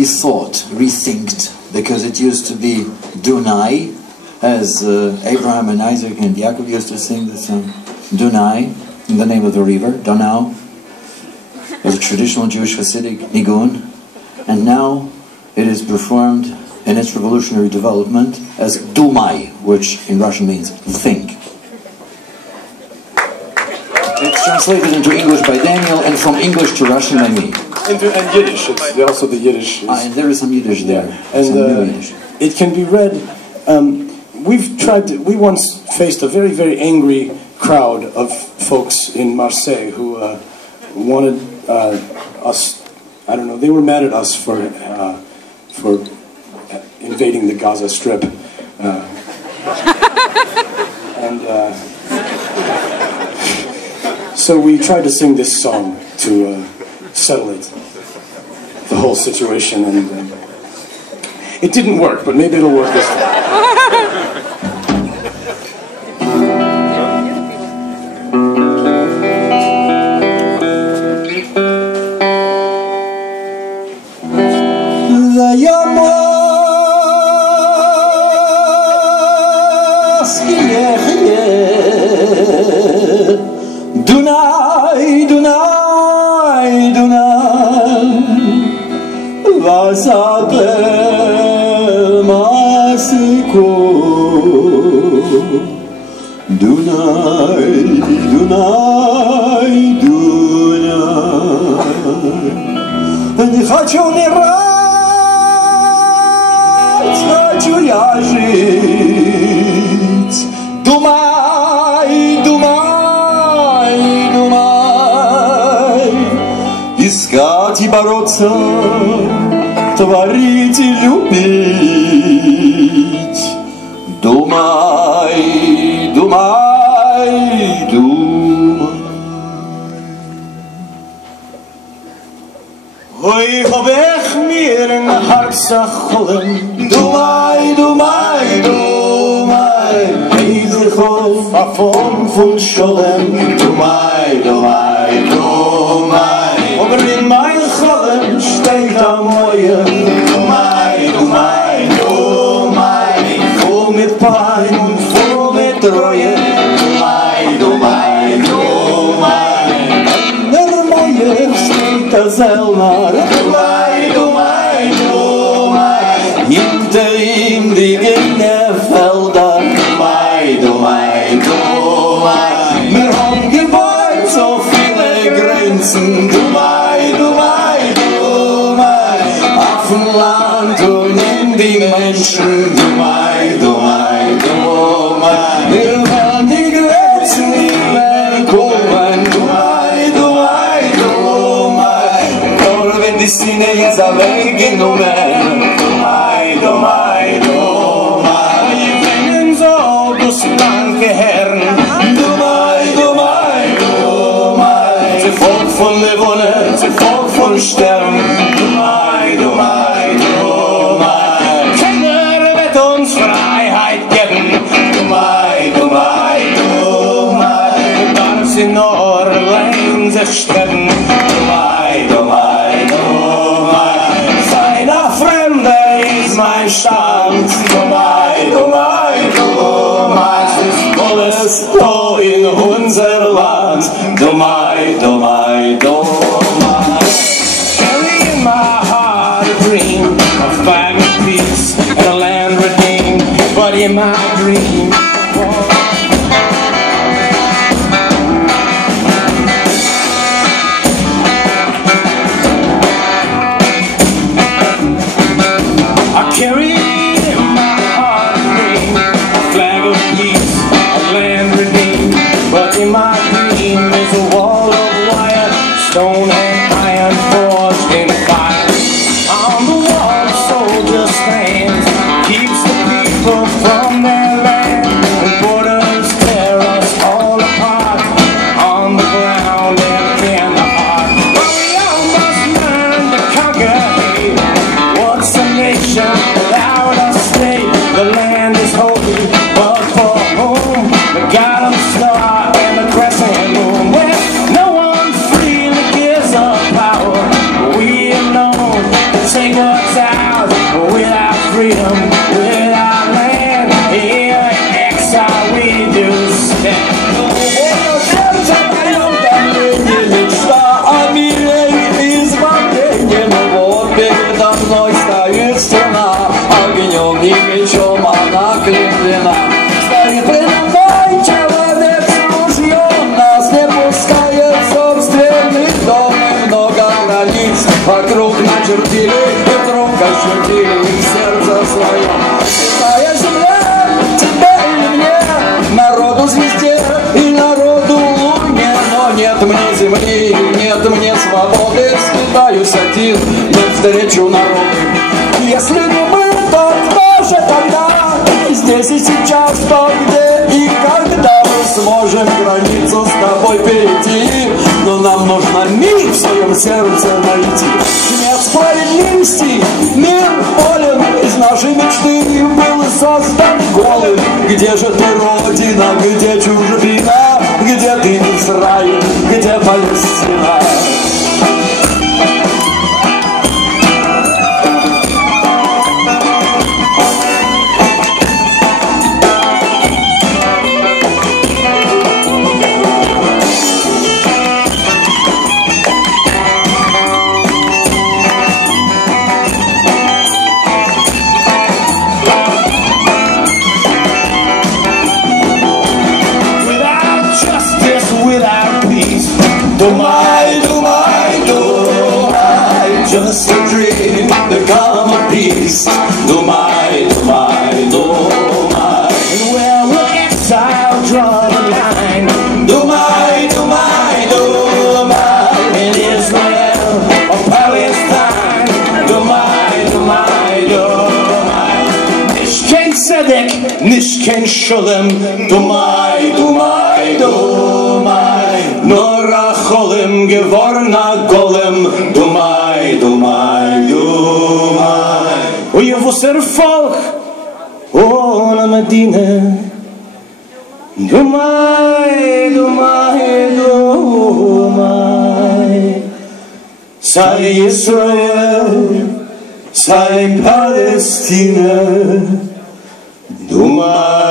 rethinked, because it used to be Dunay, as Abraham and Isaac and Yaakov used to sing the song. Dunay, in the name of the river, Donau, was a traditional Jewish Hasidic nigun, and now it is performed in its revolutionary development as dumay, which in Russian means think. It's translated into English by Daniel, and from English to Russian by me. And Yiddish, it's also the Yiddish. And there is some Yiddish there. And it can be read. We once faced a very, very angry crowd of folks in Marseille who wanted us, I don't know, they were mad at us for invading the Gaza Strip. So we tried to sing this song to settle it, the whole situation, and it didn't work, but maybe it'll work this time. Dunay, Dunay, Dunay, was atel masiko. Dunay, Dunay, Dunay. Не хочу умирать, хочу я жить. Думай, думай, думай, искать и бороться, творить и любить. Думай, думай, думай. Ой, hab ich mir ein Herz erholen. Dumay, dumay, dumay, jeder Kopf a Form von Scholem. Dumay, dumay, dumay, aber in mein Cholem steht am Moje. Dumay, dumay, dumay, voll mit Pein, voll mit Reue. Dumay, dumay, dumay, der Moje steht a Selnar. Dumay, dumay, dumay, hinter ihm liegen der Felder. Dumay, dumay, dumay, wir haben gewollt so viele Grenzen. Dumay, dumay, dumay, auf dem Land und in die Menschen. Dumay, dumay, dumay, wir wollen die Grenzen nicht mehr kommen. Dumay, dumay, dumay, nur wenn die Sinne jetzt weggenommen. Dumay, dumay, dumay, wir bringen so das blanke Herrn. Dumay, dumay, dumay, sie Volk von Levonen, sie Volk von Sternen. Dumay, dumay, dumay, keiner wird uns Freiheit geben. Dumay, dumay, dumay, darf sie nur allein sich sterben. Dumay, dumay, dumay, seiner Fremde ist mein Stand. Dumay, dumay, dumay, es ist alles da in unser Land. Dumay, dumay, dumay, carry in my heart a dream, a flag of peace and a land redeemed. But in my dream, I carry in my heart a dream, a flag of peace, a land redeemed. But in my dream is a wall of wire, stone and iron forged in fire. On the wall a soldier stands, keeps the people from their land, and borders tear us all apart, on the ground and in the heart. But we all must learn to conquer hate. What's a nation without a state? The land is holy, but for whom? The God of the star and the crescent moon, where no one freely gives up power. We alone есть, вокруг начертили, и вдруг ощутили в сердце своем. Святая земля, тебе или мне, народу звезде и народу луне, но нет мне земли, нет мне свободы, скитаюсь один, не встречу народы. Если не мы, то кто же тогда? Здесь и сейчас, то где и когда мы сможем границу с тобой перейти? Но нам нужно мир в своем сердце найти. Нет справедливости, мир болен, из нашей мечты был создан голым. Где же ты, Родина, где чужбина, где ты, Израиль, где Палестина? Dumay, dumay, dumay, just a dream, the calm of peace. Dumay, dumay, dumay, and where will exile draw the line? Dumay, dumay, dumay, in Israel or Palestine. Dumay, dumay, dumay, nicht kein Tzedek, nicht kein Sholem. Dumay, dumay, dumay, nor Cholim geworna golem, dumay, dumay, dumay. O Yevusser Volk, o na Medina, dumay, dumay, dumay. Sei Israel, sei Palästina, dumay.